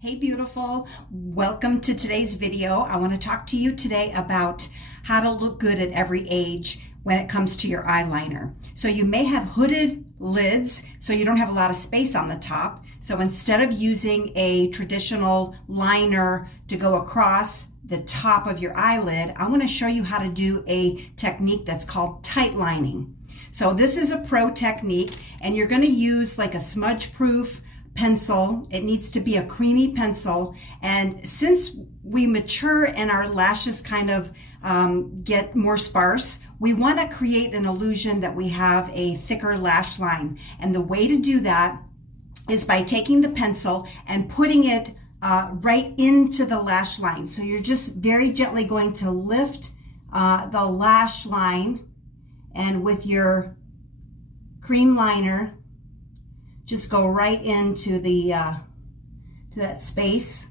Hey beautiful, welcome to today's video. I want to talk to you today about how to look good at every age when it comes to your eyeliner. So you may have hooded lids, so you don't have a lot of space on the top. So instead of using a traditional liner to go across the top of your eyelid, I want to show you how to do a technique that's called tightlining. So this is a pro technique, and you're going to use like a smudge-proof pencil. It needs to be a creamy pencil, and since we mature and our lashes kind of get more sparse, we want to create an illusion that we have a thicker lash line. And the way to do that is by taking the pencil and putting it right into the lash line. So you're just very gently going to lift the lash line, and with your cream liner, just go right into the to that space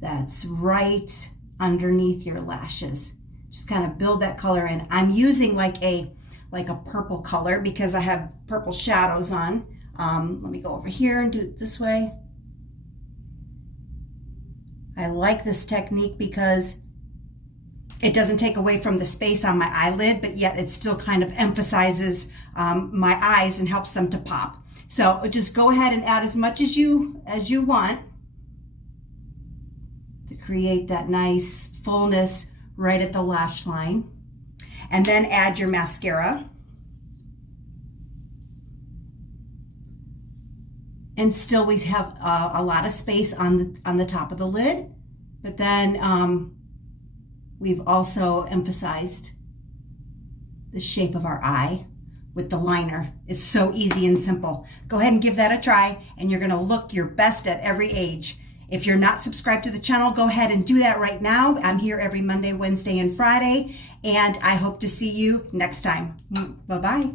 that's right underneath your lashes. Just kind of build that color in. I'm using like a purple color because I have purple shadows on. Let me go over here and do it this way. I like this technique because it doesn't take away from the space on my eyelid, but yet it still kind of emphasizes my eyes and helps them to pop. So just go ahead and add as much as you want to create that nice fullness right at the lash line. And then add your mascara. And still we have a lot of space on the top of the lid, but then we've also emphasized the shape of our eye with the liner. It's so easy and simple. Go ahead and give that a try, and you're gonna look your best at every age. If you're not subscribed to the channel, go ahead and do that right now. I'm here every Monday, Wednesday, and Friday, and I hope to see you next time. Bye-bye.